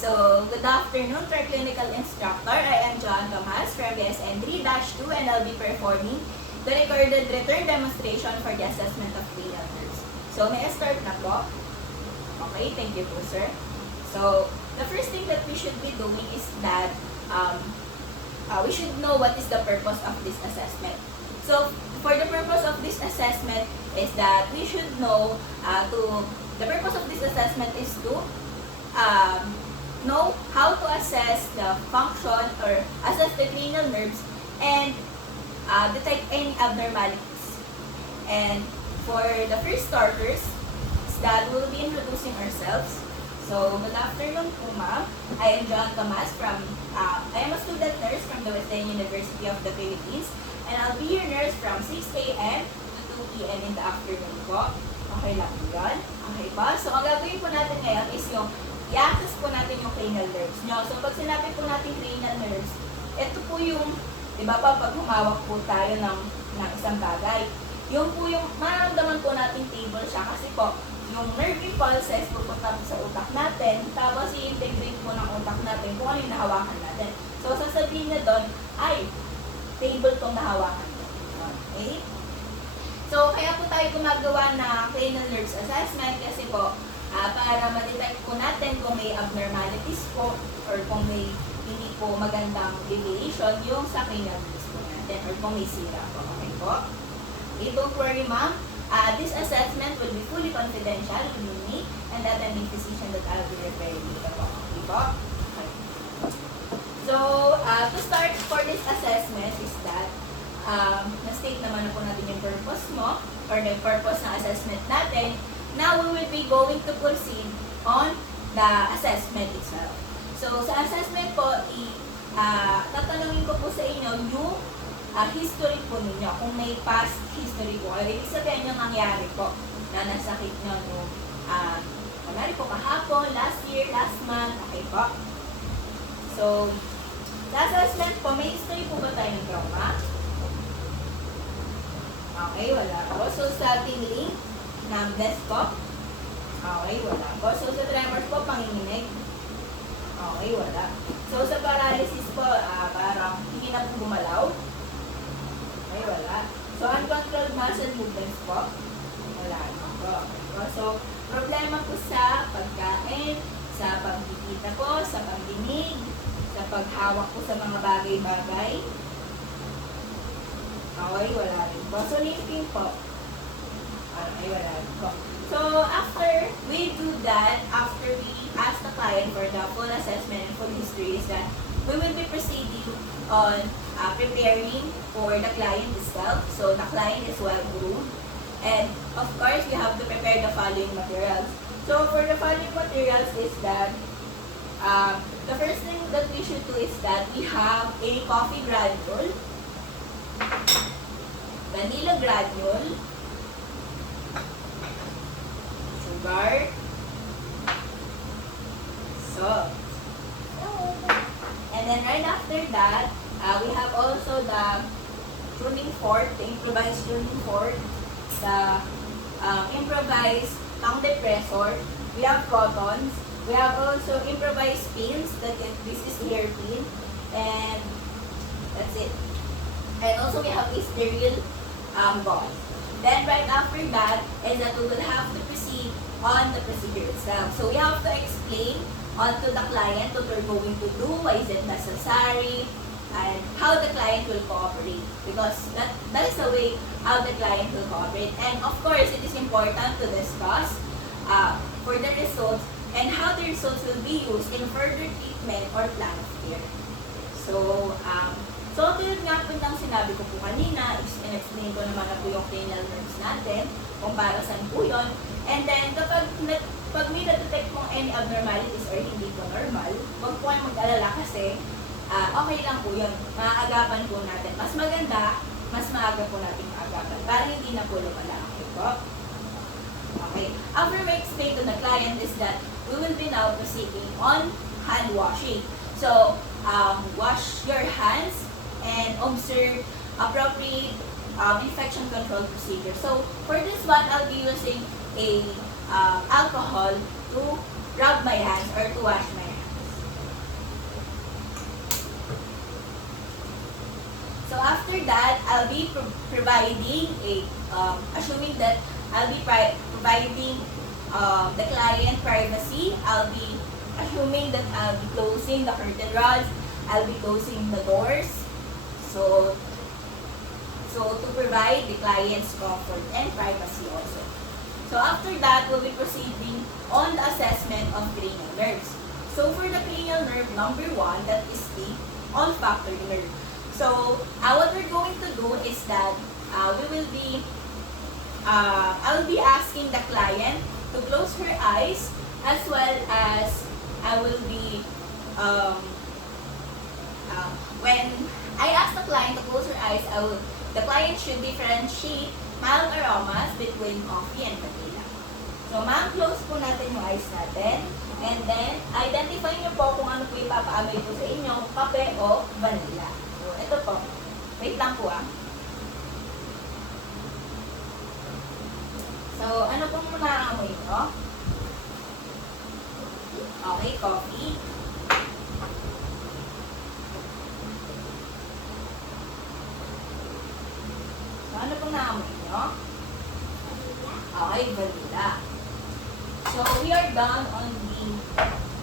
So, good afternoon to our clinical instructor. I am John Tomas from BSN 3-2 and I'll be performing the recorded return demonstration for the assessment of cranial nerves. So, may I start na po? Okay, thank you po, sir. So, the first thing that we should be doing is that we should know what is the purpose of this assessment. So, for the purpose of this assessment is that we should know the purpose of this assessment is to know how to assess the function or assess the cranial nerves and detect any abnormalities. And for the first starters, is that we'll be introducing ourselves. So, good afternoon po, ma'am. I am John Tomas I am a student nurse from the Western University of the Philippines, and I'll be your nurse from 6 a.m. to 2 p.m. in the afternoon po. Okay lang po yun? Okay pa? So, ang gagawin po natin ngayon is yung i-access po natin yung cranial nerves nyo. So, pag sinabi po natin cranial nerves, ito po yung, di ba pa, pag humawak po tayo ng isang bagay, yung po yung, maramdaman po natin table siya kasi po, yung nerve impulses pupunta po sa utak natin, tapos i-integrate po ng utak natin kung ano yung nahawakan natin. So, sasabihin niya doon, ay, table tong nahawakan ko. Okay? So, kaya po tayo gumagawa ng cranial nerves assessment kasi po, para ma-detect po natin kung may abnormalities po or kung may hindi po magandang deviation yung sa cranial nerves po natin or kung may sira po. Okay po? Okay, don't worry, ma'am. This assessment will be fully confidential with me and the attending physician that I'll be referring to po. Okay po? Okay. So, to start for this assessment is that na-state naman na po natin yung purpose mo or the purpose ng assessment natin. Now, we will be going to proceed on the assessment itself. So, sa assessment po, tatanungin ko po sa inyo yung history po ninyo. Kung may past history po, ay ibig sabihin yung nangyari po na nasakit nyo nung nangyari po kahapon, last year, last month, okay po. So, sa assessment po, may history po ba tayo ng trauma? Okay, wala po. So, sa tingling, numbness po? Okay, wala po. So, sa tremors po, panginginig? Okay, wala. So, sa paralysis po, parang hindi na po gumalaw? Okay, wala. So, uncontrolled muscle movements po? Wala po. So, problema po sa pagkain, sa pagkikita po, sa pagdinig, sa paghawak po sa mga bagay-bagay? Okay, wala rin po. So, limping po? Okay, wala rin po. So, after we do that, after we ask the client for the full assessment and full history, is that we will be proceeding on preparing for the client itself. So, the client is well-groomed. And, of course, we have to prepare the following materials. So, for the following materials is that the first thing that we should do is that we have a coffee granule, vanilla granule, sugar, salt. And then right after that, we have also the tuning fork, the improvised tuning fork, the improvised tongue depressor. We have cottons. We have also improvised pins. This is hairpin. And that's it. And also we have a sterile ball. Then right after that is that we will have to proceed on the procedure itself. So we have to explain onto the client what we're going to do, why is it necessary, and how the client will cooperate. Because that is the way how the client will cooperate. And of course, it is important to discuss for the results and how the results will be used in further treatment or plan of care. So, tulad nga po ng sinabi ko po kanina, in-explain ko naman na po yung cranial nerves natin, kung para saan po yun. And then, pag may na-detect mong any abnormalities or hindi po normal, huwag po kayong mag-alala kasi okay lang po yun. Maaagapan po natin. Mas maganda, mas maaga po natin maagapan para hindi na po lumala. Okay po? Okay. After we explain to the client is that we will be now proceeding on hand washing. So, wash your hands and observe appropriate infection control procedure. So, for this one, I'll be using a alcohol to rub my hands or to wash my hands. after that, I'll be providing a, assuming that I'll be providing the client privacy. I'll be assuming that I'll be closing the curtain rods, I'll be closing the doors. So to provide the client's comfort and privacy also. So after that, we'll be proceeding on the assessment of cranial nerves. So for the cranial nerve number 1, that is the olfactory nerve. So what we're going to do is that I will be asking the client to close her eyes, as well as I will be when I ask the client to close her eyes, the client should differentiate mild aromas between coffee and vanilla. So ma'am, close po natin yung eyes natin. And then, identify nyo po kung ano po yung papaamoy po sa inyo, kape o vanilla. So, ito po. Wait lang po ah. So, ano pong naamoy nyo? Okay, coffee. So, ano pong naamoy nyo? Okay, vanilla. So, we are done on the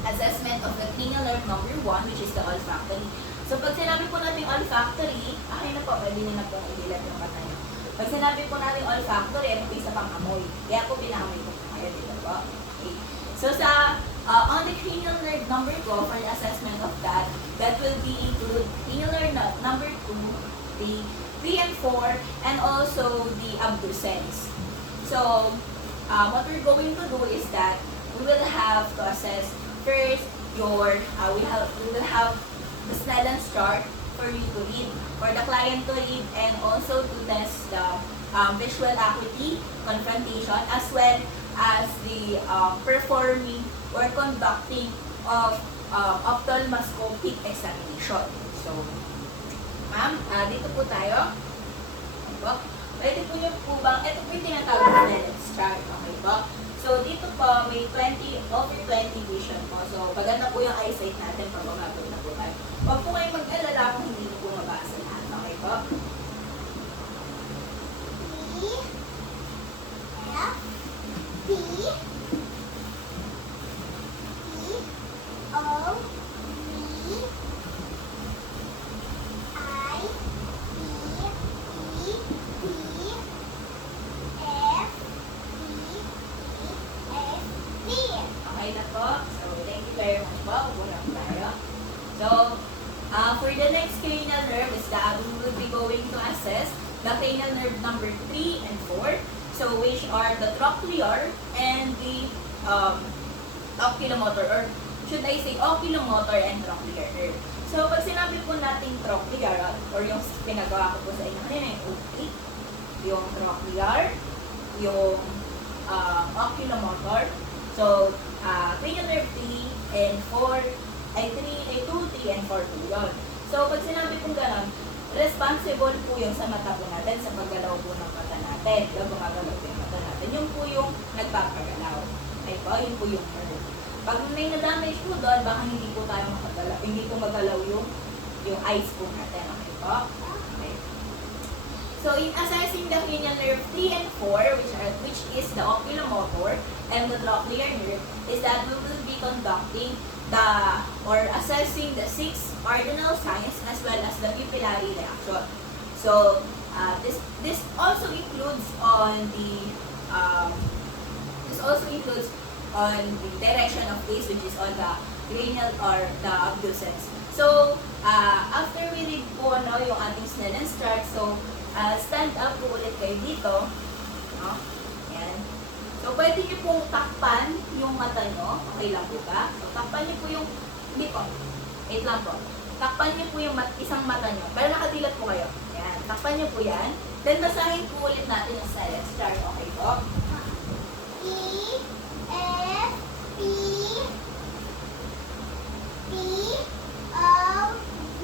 assessment of the cranial nerve number 1, which is the olfactory. So, pag sinabi po natin olfactory, okay na po, pwede nyo na po idilat yung mata nyo. Pag sinabi po natin olfactory, ito po isa pang amoy. Kaya po pinamoy po kayo dito po. Okay. So, on the cranial nerve number 2, for the assessment of that will be include cranial nerve number 2, the 3 and 4, and also the abducens. So, what we're going to do is that we will have to assess first your, we will have the Snellen's chart for you to read, for the client to read, and also to test the visual acuity, confrontation, as well as the performing or conducting of ophthalmoscopic examination. So, ma'am, dito po tayo. Pwede po nyo po bang, ito po yung tinatawag na Snellen's chart, okay po? So, dito po, may 20 vision po. So, maganda po yung eyesight natin pag umabot na po tayo. Huwag po kayong mag-alala kung hindi nyo po mabasa lahat, okay po? E, F, P, O, V, I, E, F, P. Okay na po. So, thank you very much po. Upo lang tayo. So, for the next cranial nerve is that we will be going to assess the cranial nerve number 3 and 4. So, which are the trochlear and the oculomotor, or should I say oculomotor and trochlear nerve. So, pag sinabi po natin trochlear, or yung pinagawa ko po sa inyo kanina, yung optic, yung trochlear, yung oculomotor. So, cranial nerve 3 and 4, ay 2, 3, and 4 po yun. So, pag sinabi pong gano'n, responsible po yung sa mata po natin, sa paggalaw po ng mata natin. Yung gumagalaw po yung mata natin. Yung po yung nagpapagalaw. Okay po, yun po yung nerve. Pag may na-damage po doon, baka hindi po tayo makagalaw, hindi po magalaw yung eyes po natin. Okay po? Okay. So, in assessing the cranial nerve 3 and 4, which is the oculomotor and the trochlear nerve, is that we will be conducting or assessing the 6 cardinal signs as well as the pupillary reaction. So, this also includes on the direction of gaze, which is on the cranial or the abducens. So, after we read po yung ating Snellen's chart, so stand up po ulit kayo dito. No? Yan. So, pwede nyo pong takpan yung mata nyo. Okay lang po ba? So, takpan nyo po yung, hindi po. Wait lang po. Takpan nyo po yung isang mata nyo. Pero nakadilat po kayo. Yan. Takpan nyo po yan. Then, basahin po ulit natin yung Snellen's chart. Okay po? E, F, P, O, V,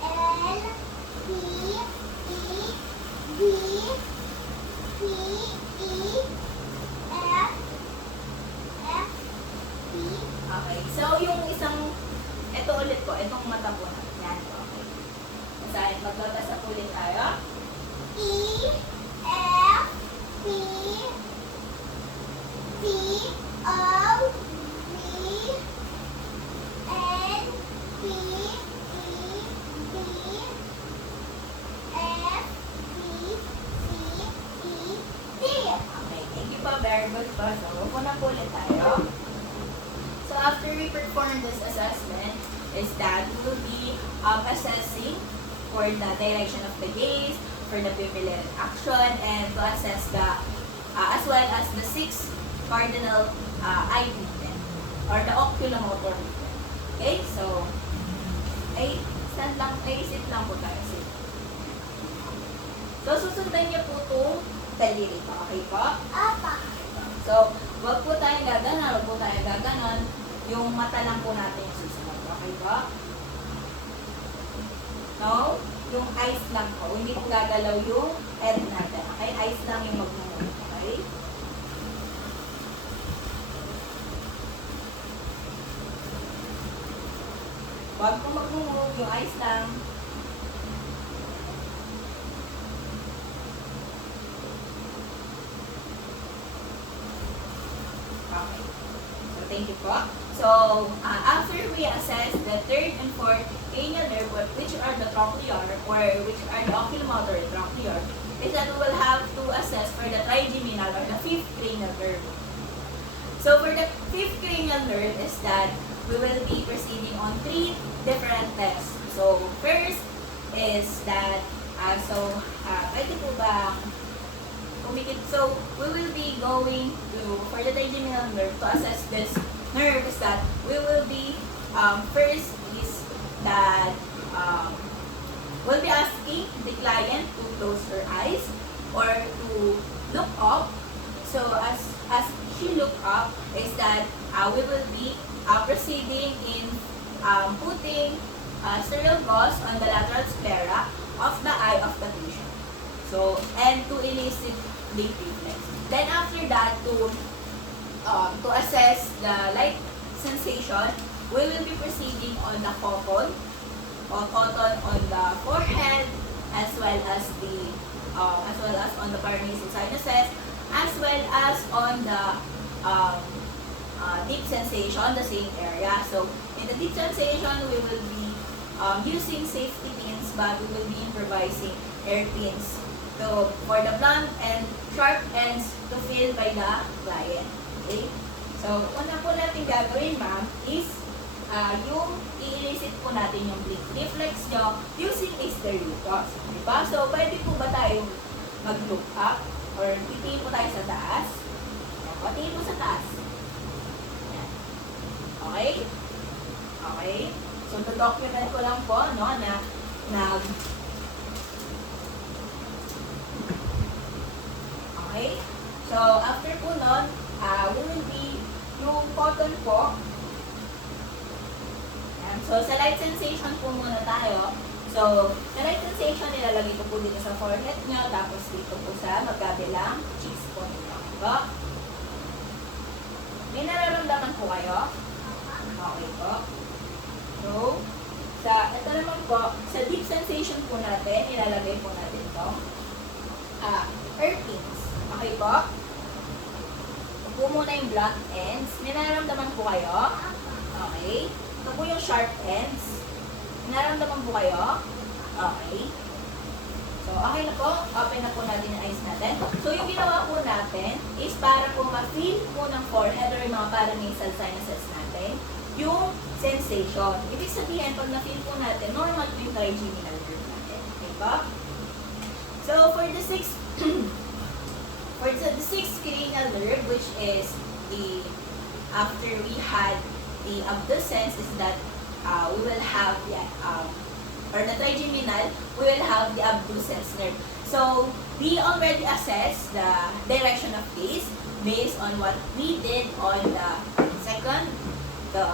L, P, E, V, P, E, F, P. Okay. So, yung isang, ito ulit po, itong mata po na. Yan, okay. Basahin, magbabasa po ulit tayo. E, F, P, T, O, V, N, P, E, D, F, G, C, E, D. Okay, thank you po. Very good po. So, upo na po ulit tayo. So, after we perform this assessment, is that we will be assessing for the direction of the gaze, for the pupillary action, and to assess the, as well as the 6 cardinal eye movement, or the oculomotor movement. Okay, so, sit lang po tayo. Sit. So, susundan niyo po itong daliri po. Okay po? Apa. So, wag po tayong gaganon, wag po tayong gaganon. Yung mata lang po natin yung susunod. Okay po? No? Yung eyes lang po. Hindi po gagalaw yung head natin. Okay? Eyes lang yung mag-move. Okay? Wag po mag-move. Yung eyes lang. Okay. So, thank you po. So, after we assess the third and fourth cranial nerve, which are the trochlear, or which are the oculomotor and trochlear, is that we will have to assess for the trigeminal, or the fifth cranial nerve. So, for the fifth cranial nerve is that we will be proceeding on 3 different tests. So, first is that, pwede po ba umikit? So, we will be going to, for the trigeminal nerve, to assess this nerve is that we will be, first is that, we'll be asking the client to close her eyes or to look up. So, as she look up, is that we will be proceeding in putting sterile gauze on the lateral sclera of the eye of the patient. So, and to elicit the reflex. Then after that, to assess the light sensation, we will be proceeding on the cotton on the forehead, as well as on the paranasal sinuses, as well as on the deep sensation, the same area. So in the deep sensation, we will be using safety pins, but we will be improvising hairpins. So for the blunt and sharp ends to feel by the client. Okay? So, una po natin gagawin, ma'am, is yung i-elicit po natin yung blink reflex nyo using a stereo gauze. Diba? So, pwede po ba tayong mag-look up or titingin po tayo sa taas? Tingin po sa taas. Yan. Okay? Okay? So, to-document ko lang po, no, na okay? So, after po nun, we will be yung cotton po. Ayan. So, sa light sensation po muna tayo. So, sa light sensation, nilalagay ko po dito sa forehead nyo, tapos dito po sa magkabilang cheeks po nyo. Diba? May nararamdaman po kayo? Okay po. So, ito naman po, sa deep sensation po natin, nilalagay po natin ito. Earthings. Okay po? Ito po muna yung blunt ends. May nararamdaman po kayo? Okay. Ito po yung sharp ends. May nararamdaman po kayo? Okay. So, okay na po. Open na po natin yung eyes natin. So, yung ginawa po natin is para po ma-feel po ng forehead or yung mga paranasal sinuses natin yung sensation. Ibig sabihin, pag na-feel po natin, normal po yung trigeminal nerve natin. Okay ba? So, for the sixth cranial nerve, which is after we had the abducens, is that we will have the trigeminal, we will have the abducens nerve. So, we already assessed the direction of gaze based on what we did on the second, the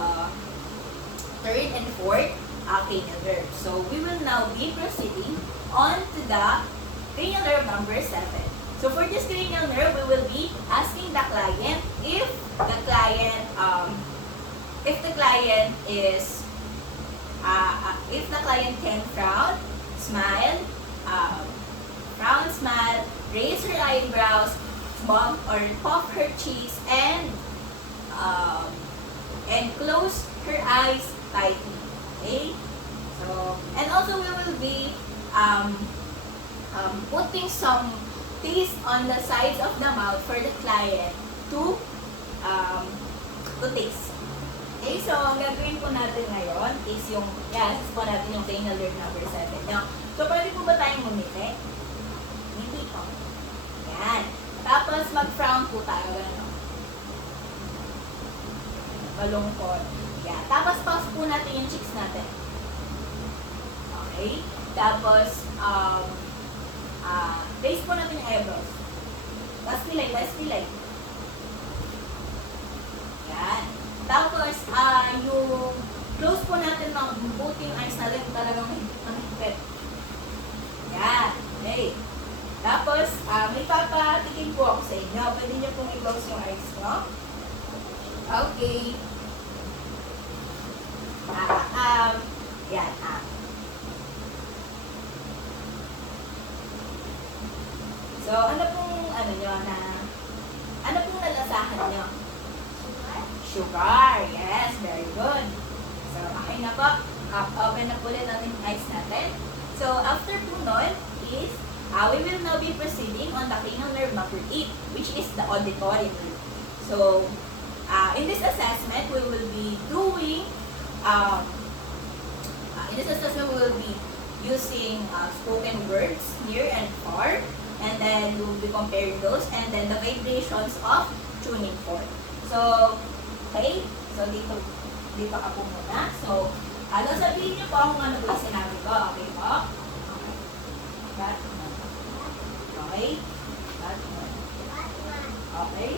third, and fourth cranial nerve. So, we will now be proceeding on to the cranial nerve number 7. So for this cranial nerve, we will be asking the client if the client is client can frown, smile, frown, smile, raise her eyebrows, bump or puff her cheeks, and close her eyes tightly. Okay? So, and also we will be putting some taste on the sides of the mouth for the client to taste. Okay, so ang gagawin po natin ngayon is yung, yes, po natin yung cranial nerve number 7. Now, so pwede po ba tayong ngumiti? Hindi po. Yan. Tapos mag-frown po tayo, gano'n. Malungkot. Yan. Tapos pause po natin yung cheeks natin. Okay? Tapos, raise po natin yung eyebrows. Last pilay. Yan. Tapos, yung close po natin ng buting eyes natin kung talagang mahigpit. Yan. Okay. Tapos, may papatikin po ako sa inyo. Pwede nyo pong i-close yung eyes, no? Okay. Yan. So, ano pong nalasahan nyo? Sugar. Yes, very good. So, okay na po. Open na po ulit natin yung eyes natin. So, after po nun is, we will now be proceeding on the cranial nerve number 8, which is the auditory nerve. So, in this assessment, we will be doing, using spoken words near and far, and then we will be comparing those, and then the vibrations of tuning fork. So, okay? So, dito ka po muna. So, sabihin niyo po kung ano po yung sinabi ko. Okay po? Okay. Batman. Okay? Batman. Okay?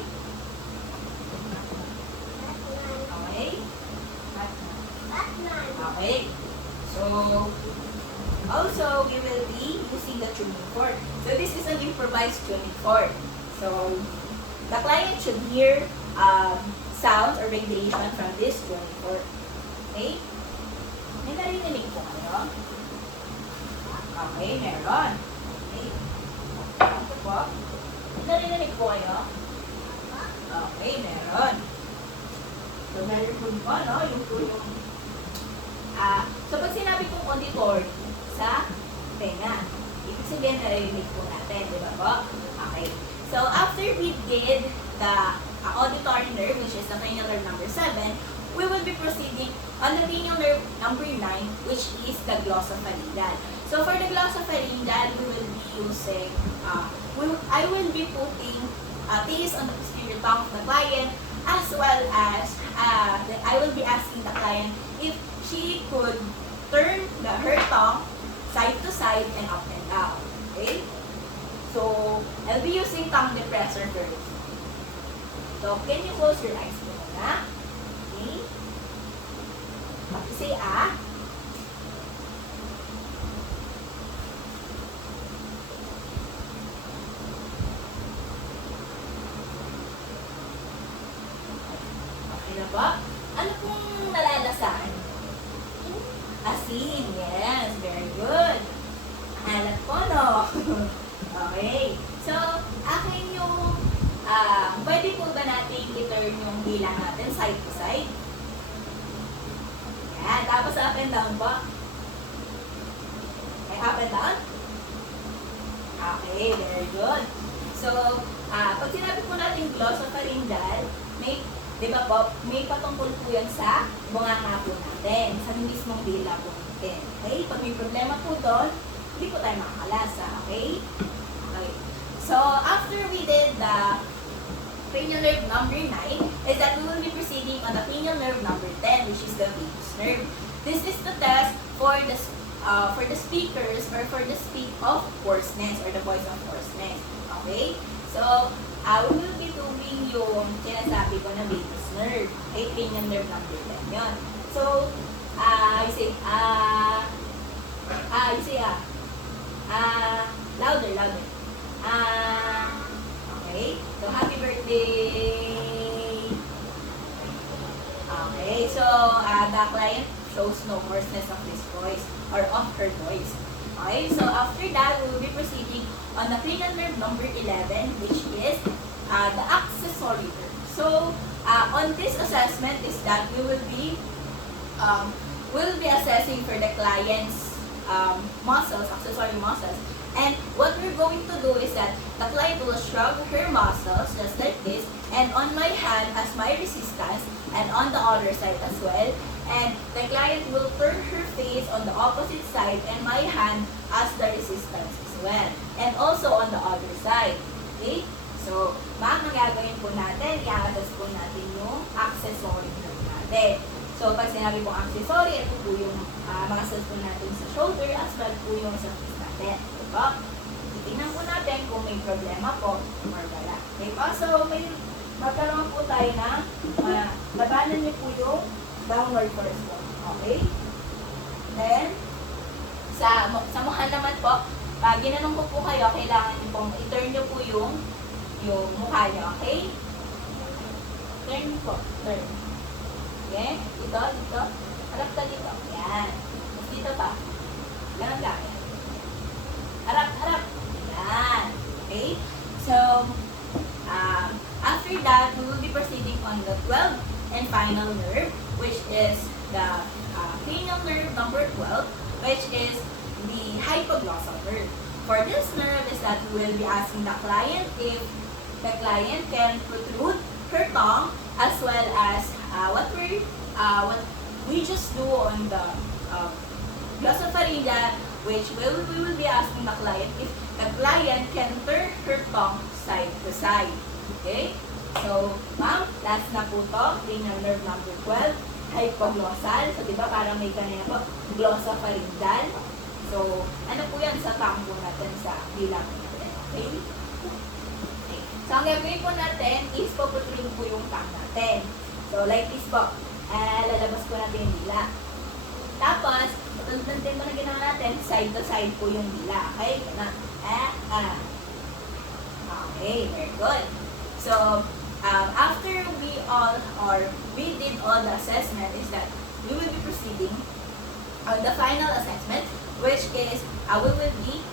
Okay? Batman. Okay? So, also, we will be using the tuning fork. So, this is an improvised tuning fork. So, the client should hear sounds or vibration from this tuning fork. Okay? May narinig po kayo? Okay, meron. Okay. Ito po. May narinig po kayo? Okay, meron. So, very good po, no? So, pag sinabi kong auditory sa tenga, ibig sabihin narinig po natin, di ba po? Okay. So, after we did the auditory nerve, which is the cranial nerve number 7, we will be proceeding on the cranial nerve number 9, which is the glossopharyngeal. So, for the glossopharyngeal, we will be using, I will be putting taste on the posterior tongue of the client, as well as I will be asking the client if she could turn her tongue side to side and up and down. Okay? So, I'll be using tongue depressor first. So, can you close your eyes po muna? Okay? Say ah. Okay na ba? Ano pong nalalasahan? Asin. Yes, very good. Alat po, no? Okay. So, akin yung, pwede po ba natin i-turn yung dila natin side to side? Yan. Tapos up and down po. Okay, up and down? Okay, very good. So, pag sinabi po natin glossopharyngeal, di ba po, may patungkol po yan sa bunganga po natin, sa mismong dila po natin. Okay? Pag may problema po doon, hindi po tayo makakalasa. Okay? Okay. So, after we did the cranial nerve number 9, is that we will be proceeding on the cranial nerve number 10, which is the vagus nerve. This is the test for the speakers or for the speak of hoarseness or the voice of hoarseness. Okay? So, we will be doing yung sinasabi ko na vagus nerve. Okay? Cranial nerve number 10 yun. So, you say, louder. Okay? So, happy birthday! Okay, so, the client shows no hoarseness of his voice or of her voice. Okay, so after that, we will be proceeding on the cranial nerve number 11, which is the accessory nerve. So, on this assessment is that we'll be assessing for the client's muscles, accessory muscles. And what we're going to do is that the client will shrug her muscles just like this, and on my hand as my resistance, and on the other side as well. And the client will turn her face on the opposite side and my hand as the resistance as well. And also on the other side. Okay? So, ma'am, ang gagawin po natin, i-assess po natin yung accessory nerve natin. So, pag sinabi pong accessory, ito po yung mga cells po natin sa shoulder as well po yung sa face natin. Diba? Titignan po natin kung may problema po or wala. Okay po? So, magkaroon po tayo na labanan niyo po yung downward first po. Okay? Then, sa mukha naman po, pag ginanong ko po kayo, kailangan niyo pong i-turn niyo po yung mukha niyo. Okay? Turn po. Turn. Okay? Dito. Harap ka dito. Yan. Tapos dito pa. Ganun lang. Harap. Yan. Okay? So, after that, we will be proceeding on the 12th and final nerve, which is the cranial nerve number 12, which is the hypoglossal nerve. For this nerve is that we will be asking the client if the client can protrude her tongue, as well as what we just do on the glossopharyngeal, which we will be asking the client if the client can turn her tongue side to side. Okay? So, ma'am, last na po to, cranial nerve number 12, hypoglossal. So, di ba parang may kanina po, glossopharyngeal. So, ano po yan sa tongue po natin sa bilang natin. Okay? Okay. So, ang gagawin po natin is puputrin po yung tongue natin. So, like this po. Lalabas po natin yung dila. Tapos, tutuluntin mo na ginawa natin, side to side po yung dila. Okay? Okay, very good. So, after we did all the assessment is that we will be proceeding on the final assessment, which is we will be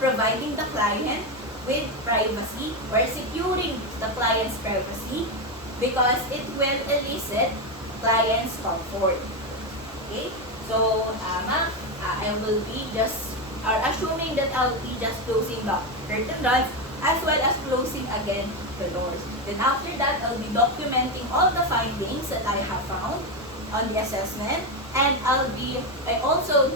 providing the client with privacy or securing the client's privacy because it will elicit client's comfort. Okay? So, ma'am, I will be assuming that I'll be just closing the curtain rods as well as closing again the doors. Then after that, I'll be documenting all the findings that I have found on the assessment, and I also,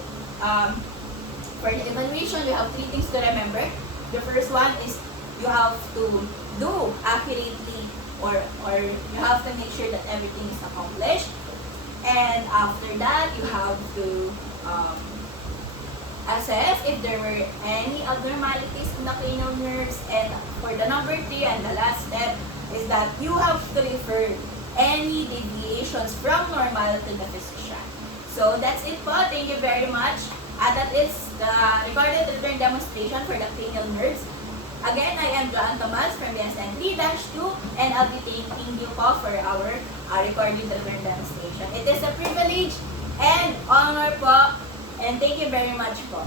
for the evaluation, you have 3 things to remember. The first one is you have to do accurately or you have to make sure that everything is accomplished. And after that, you have to assess if there were any abnormalities in the cranial nerves. And for the number 3 and the last step is that you have to refer any deviations from normal to the physician. So that's it po. Thank you very much. That is the recorded return demonstration for the cranial nerves. Again, I am Joanne Tomas from BSN 3-2 and I'll be thanking you po for our recorded return demonstration. It is a privilege and honor po. And thank you very much po.